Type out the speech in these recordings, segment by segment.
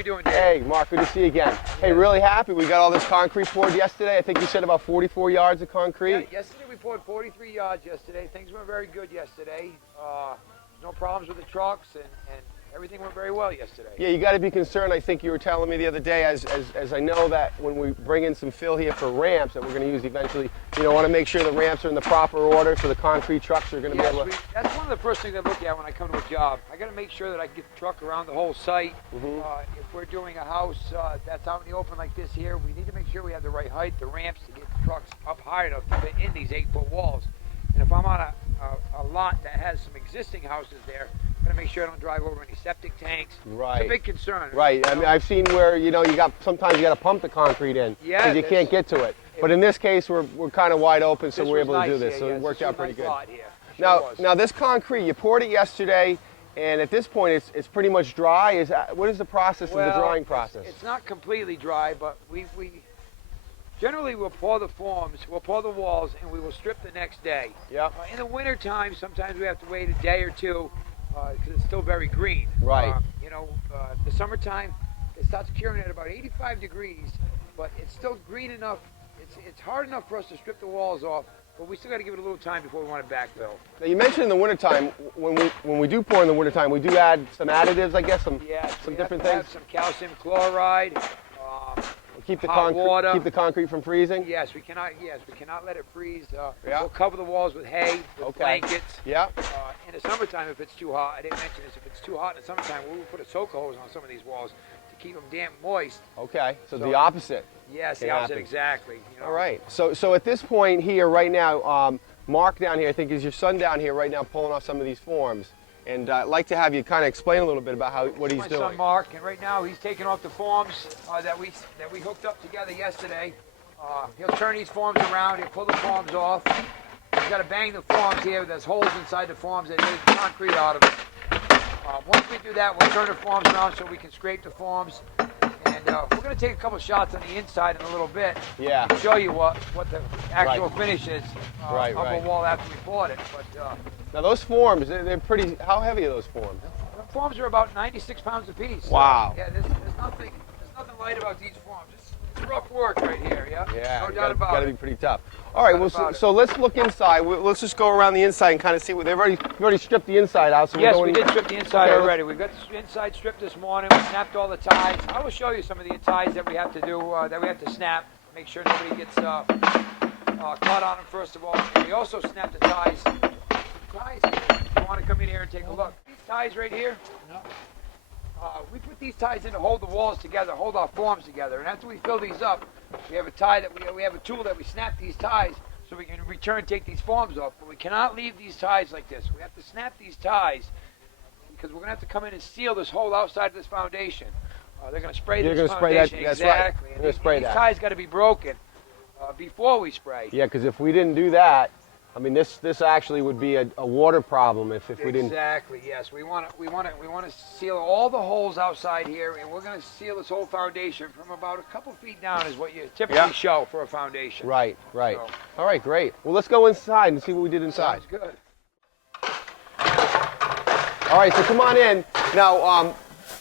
we doing, Dave? Hey, Mark, good to see you again. Hey, really happy. We got all this concrete poured yesterday. I think you said about 44 yards of concrete. Yeah, yesterday we poured 43 yards yesterday. Things went very good yesterday. No problems with the trucks, and everything went very well yesterday. Yeah, you got to be concerned. I think you were telling me the other day, as I know that when we bring in some fill here for ramps that we're going to use eventually, you know, want to make sure the ramps are in the proper order so the concrete trucks are going to be able to... That's one of the first things I look at when I come to a job. I got to make sure that I can get the truck around the whole site. If we're doing a house that's out in the open like this here, we need to make sure we have the right height, the ramps to get the trucks up high enough to fit in these 8-foot walls. And if I'm on a lot that has some existing houses there, I'm going to make sure I don't drive over any septic tanks. Right. It's a big concern. Right. I mean, I've seen where, you know, sometimes you got to pump the concrete in because you can't get to it. But in this case, we're kind of wide open, so we're able to do this. So it worked out pretty good. Now this concrete, you poured it yesterday, and at this point, it's pretty much dry. What is the process of the drying process? It's not completely dry, but we generally we'll pour the forms, we'll pour the walls, and we will strip the next day. Yep. In the winter time, sometimes we have to wait a day or two because it's still very green. Right. The summertime, it starts curing at about 85 degrees, but it's still green enough. It's hard enough for us to strip the walls off, but we still got to give it a little time before we want to backfill. Now you mentioned in the wintertime, when we do pour in the wintertime, we do add some additives, I guess, some different things. Some calcium chloride. Keep the water. Keep the concrete from freezing. Yes, we cannot let it freeze. We'll cover the walls with hay, with blankets. Yeah. In the summertime, if it's too hot, I didn't mention this. If it's too hot in the summertime, we'll put a soak hose on some of these walls to keep them damp, moist. Okay. So the opposite. Yes, the opposite exactly. All right. So at this point here, right now, Mark down here, I think is your son down here right now, pulling off some of these forms. And I'd like to have you kind of explain a little bit about what he's doing. My son Mark, and right now he's taking off the forms that we hooked up together yesterday. He'll turn these forms around, he'll pull the forms off. He's got to bang the forms here. There's holes inside the forms that take concrete out of it. Once we do that, we'll turn the forms around so we can scrape the forms. And we're going to take a couple shots on the inside in a little bit. Yeah. To show you what the actual finish is of a wall after we bought it. But now those forms, they're pretty. How heavy are those forms? The forms are about 96 pounds apiece. Wow. Yeah, there's nothing light about these forms. It's rough work right here. Yeah. Yeah. No doubt about it. Got to be pretty tough. All right. Well, so let's look inside. Let's just go around the inside and kind of see what you've already stripped the inside out. So yes, we did strip the inside already. We got the inside stripped this morning. We snapped all the ties. I will show you some of the ties that we have to do. That we have to snap. Make sure nobody gets caught on them first of all. And we also snap the ties. If you want to come in here and take a look. These ties right here. We put these ties in to hold the walls together, hold our forms together. And after we fill these up, we have a tie that we have a tool that we snap these ties so we can return take these forms off. But we cannot leave these ties like this. We have to snap these ties because we're going to have to come in and seal this whole outside of this foundation. They're going to spray this foundation. That's exactly. Right. These ties got to be broken before we spray. Yeah, because if we didn't do that, I mean, this actually would be a water problem if we didn't. Exactly. Yes, we want to seal all the holes outside here, and we're going to seal this whole foundation from about a couple feet down is what you typically show for a foundation. Right. Right. So, all right. Great. Well, let's go inside and see what we did inside. Sounds good. All right. So come on in now.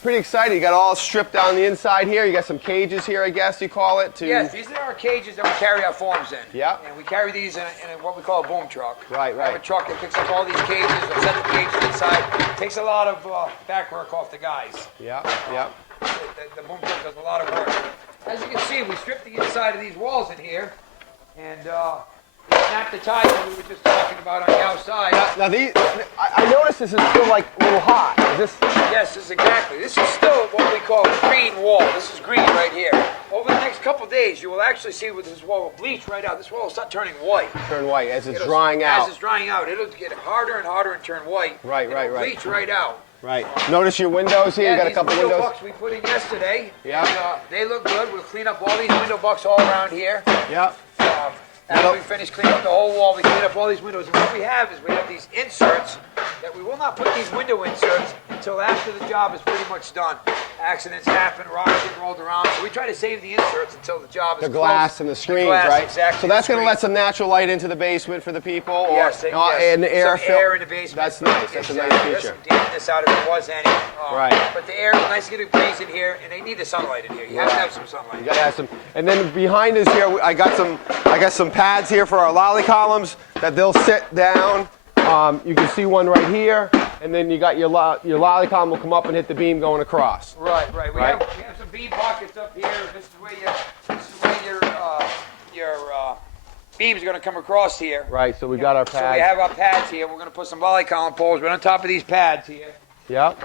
Pretty excited. You got all stripped down the inside here. You got some cages here, I guess you call it. Yes, these are our cages that we carry our forms in. Yeah. And we carry these in what we call a boom truck. Right. We have a truck that picks up all these cages or set the cages inside. Takes a lot of back work off the guys. Yeah. The boom truck does a lot of work. As you can see, we stripped the inside of these walls in here, and we snapped the ties that we were just talking about on the outside. Now these, I noticed this is still like a little hot. Is this? Yes, this is still what we call green wall. This is green right here. Over the next couple of days, you will actually see with this wall will bleach right out. This wall will start turning white. Turn white as it's drying out. As it's drying out, it'll get harder and harder and turn white. Right. Bleach right out. Right. Notice your windows here. You got a couple window windows. bucks we put in yesterday. Yeah. And, they look good. We'll clean up all these window bucks all around here. Yeah. After we finish cleaning up the whole wall, we clean up all these windows. And what we have is we have these inserts that we will not put these window inserts until after the job is pretty much done. Accidents happen, rocks get rolled around, so we try to save the inserts until the job is the glass and the screens, right? Exactly. So that's going to let some natural light into the basement for the people, yes, and the air. Some air in the basement. That's nice. That's a nice feature. There's some dampness out if it was any. Right. But the air is nice to get a breeze in here, and they need the sunlight in here. You have to have some sunlight. You got to have some. And then behind us here, I got some pads here for our lolly columns that they'll sit down. You can see one right here, and then you got your lolly column will come up and hit the beam going across. Right. We have some beam pockets up here. This is where your beams are going to come across here. Right. So we got our pads. So we have our pads here. We're going to put some lolly column poles right on top of these pads here. Yep.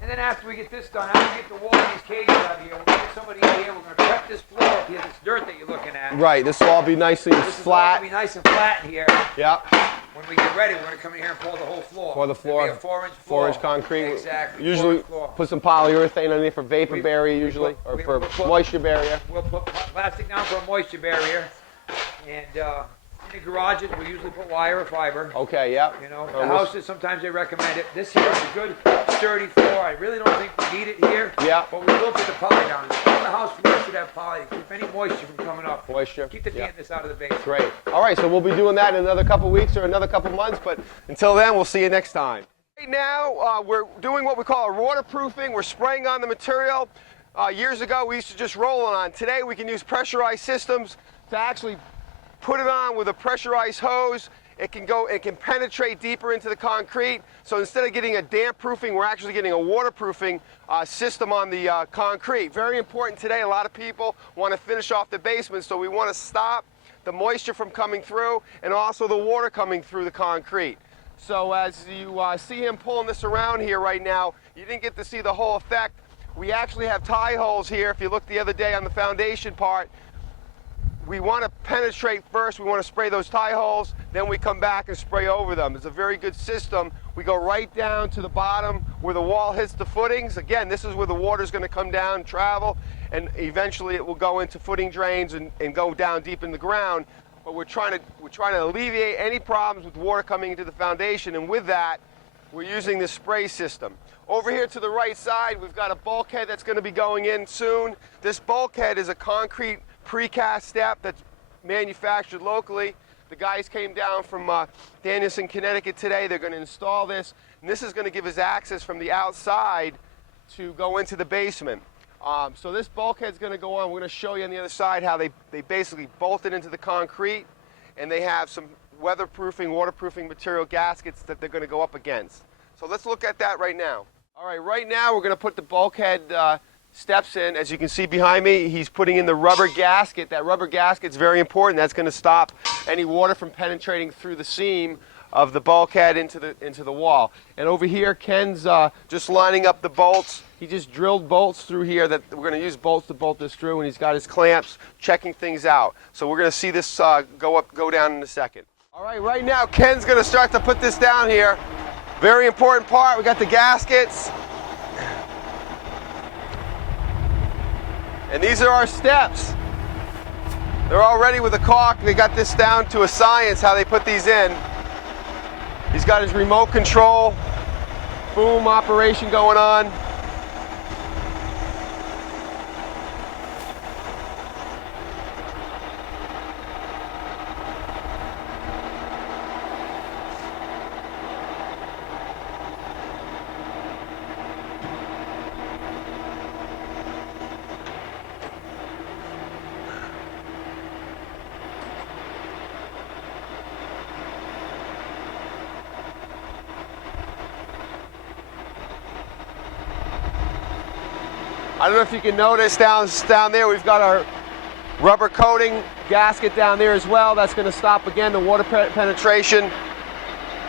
And then after we get this done, after we get the wall and these cages out of here, we're going to get somebody in here. We're going to prep this floor up here, this dirt that you're looking at. Right. This will all be nicely flat. This is all going to be nice and flat in here. Yep. When we get ready, we're going to come in here and pour the whole floor. Pour the floor. It'll be a 4-inch floor. 4-inch concrete. Exactly. Usually put some polyurethane underneath for vapor barrier usually, or for moisture barrier. We'll put plastic down for a moisture barrier. And in the garages, we usually put wire or fiber. Okay, yep. You know, the houses, sometimes they recommend it. This here is a good, sturdy floor. I really don't think we need it here. Yeah. But we will put the poly down. In the house, we should have poly to keep any moisture from coming up. Moisture. Keep the dampness out of the basement. Great. All right, so we'll be doing that in another couple weeks or another couple months, but until then, we'll see you next time. Right now, we're doing what we call a waterproofing. We're spraying on the material. Years ago, we used to just roll it on. Today, we can use pressurized systems to actually put it on with a pressurized hose. It can penetrate deeper into the concrete. So instead of getting a damp proofing, we're actually getting a waterproofing system on the concrete. Very important today. A lot of people want to finish off the basement, so we want to stop the moisture from coming through and also the water coming through the concrete. So as you see him pulling this around here right now, you didn't get to see the whole effect. We actually have tie holes here. If you looked the other day on the foundation part, we want to penetrate first. We want to spray those tie holes, then we come back and spray over them. It's a very good system. We go right down to the bottom where the wall hits the footings. Again, this is where the water is going to come down and travel, and eventually it will go into footing drains and go down deep in the ground. But we're trying to alleviate any problems with water coming into the foundation, and with that, we're using this spray system. Over here to the right side, we've got a bulkhead that's going to be going in soon. This bulkhead is a concrete precast step that's manufactured locally. The guys came down from Danielson, Connecticut today. They're going to install this, and this is going to give us access from the outside to go into the basement. So this bulkhead's going to go on. We're going to show you on the other side how they basically bolt it into the concrete, and they have some weatherproofing, waterproofing material gaskets that they're going to go up against. So let's look at that right now. All right, right now we're going to put the bulkhead steps in. As you can see behind me, he's putting in the rubber gasket. That rubber gasket's very important. That's going to stop any water from penetrating through the seam of the bulkhead into the wall. And over here, Ken's just lining up the bolts. He just drilled bolts through here that we're going to use bolts to bolt this through, and he's got his clamps checking things out. So we're going to see this go down in a second. All right, right now Ken's going to start to put this down here. Very important part. We got the gaskets. And these are our steps. They're all ready with a caulk. They got this down to a science how they put these in. He's got his remote control boom operation going on. I don't know if you can notice down there we've got our rubber coating gasket down there as well. That's going to stop again the water penetration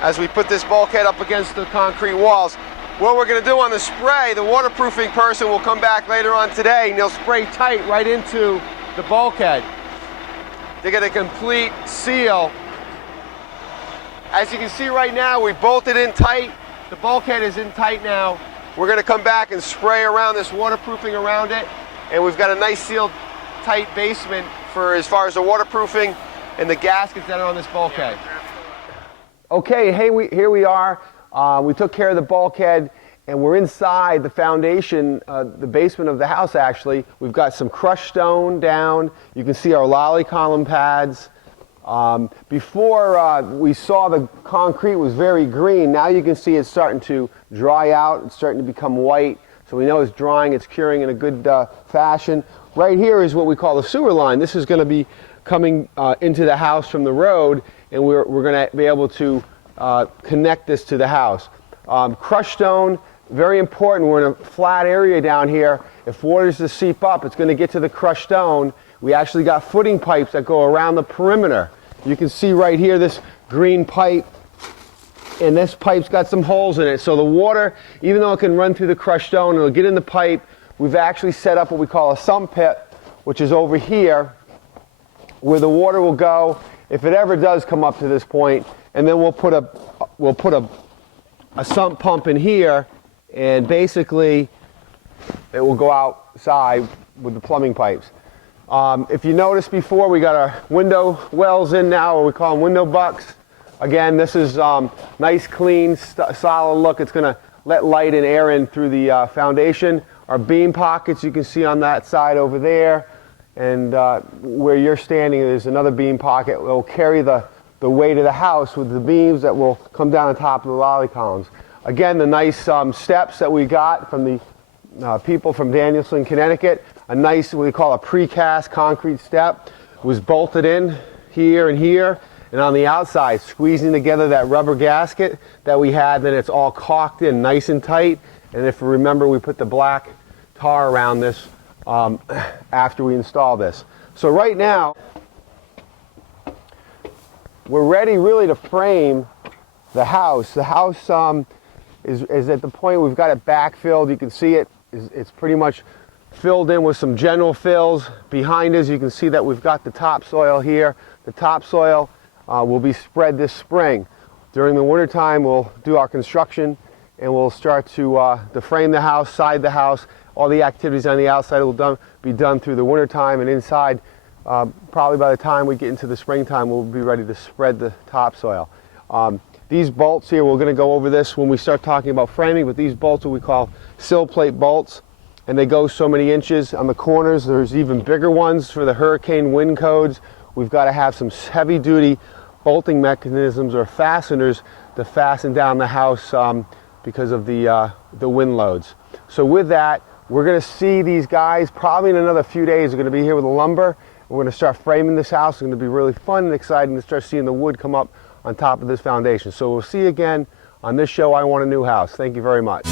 as we put this bulkhead up against the concrete walls. What we're going to do on the spray, the waterproofing person will come back later on today and they'll spray tight right into the bulkhead to get a complete seal. As you can see right now, we bolted in tight. The bulkhead is in tight now. We're going to come back and spray around this waterproofing around it, and we've got a nice sealed tight basement for as far as the waterproofing. and the gaskets that are on this bulkhead. Okay, hey, here we are. We took care of the bulkhead, and we're inside the foundation, the basement of the house actually. We've got some crushed stone down. You can see our lolly column pads. Before we saw the concrete was very green. Now you can see it's starting to dry out. It's starting to become white. So we know it's drying, it's curing in a good fashion. Right here is what we call the sewer line. This is going to be coming into the house from the road, and we're going to be able to connect this to the house. Crushed stone, very important. We're in a flat area down here. If water is to seep up, it's going to get to the crushed stone. We actually got footing pipes that go around the perimeter. You can see right here this green pipe, and this pipe's got some holes in it. So the water, even though it can run through the crushed stone, it'll get in the pipe. We've actually set up what we call a sump pit, which is over here, where the water will go if it ever does come up to this point. And then we'll put a sump pump in here, and basically it will go outside with the plumbing pipes. If you noticed before, we got our window wells in now, or we call them window bucks. Again, this is nice, clean, solid look. It's going to let light and air in through the foundation. Our beam pockets you can see on that side over there, and where you're standing there's another beam pocket. It will carry the weight of the house with the beams that will come down on top of the lolly columns. Again, the nice steps that we got from the people from Danielson, Connecticut. A nice, what we call a precast concrete step, was bolted in here and here, and on the outside, squeezing together that rubber gasket that we had. Then it's all caulked in nice and tight. And if you remember, we put the black tar around this after we install this. So right now, we're ready really to frame the house. The house is at the point we've got it backfilled. You can see it. It's pretty much filled in with some general fills. Behind us, you can see that we've got the topsoil here. The topsoil will be spread this spring. During the wintertime, we'll do our construction, and we'll start to frame the house, side the house. All the activities on the outside will be done through the wintertime, and inside, probably by the time we get into the springtime, we'll be ready to spread the topsoil. These bolts here, we're going to go over this when we start talking about framing, but these bolts are what we call sill plate bolts, and they go so many inches on the corners. There's even bigger ones for the hurricane wind codes. We've got to have some heavy-duty bolting mechanisms or fasteners to fasten down the house because of the wind loads. So with that, we're going to see these guys probably in another few days. We're going to be here with the lumber. We're going to start framing this house. It's going to be really fun and exciting to start seeing the wood come up on top of this foundation. So we'll see you again on this show, I Want a New House. Thank you very much.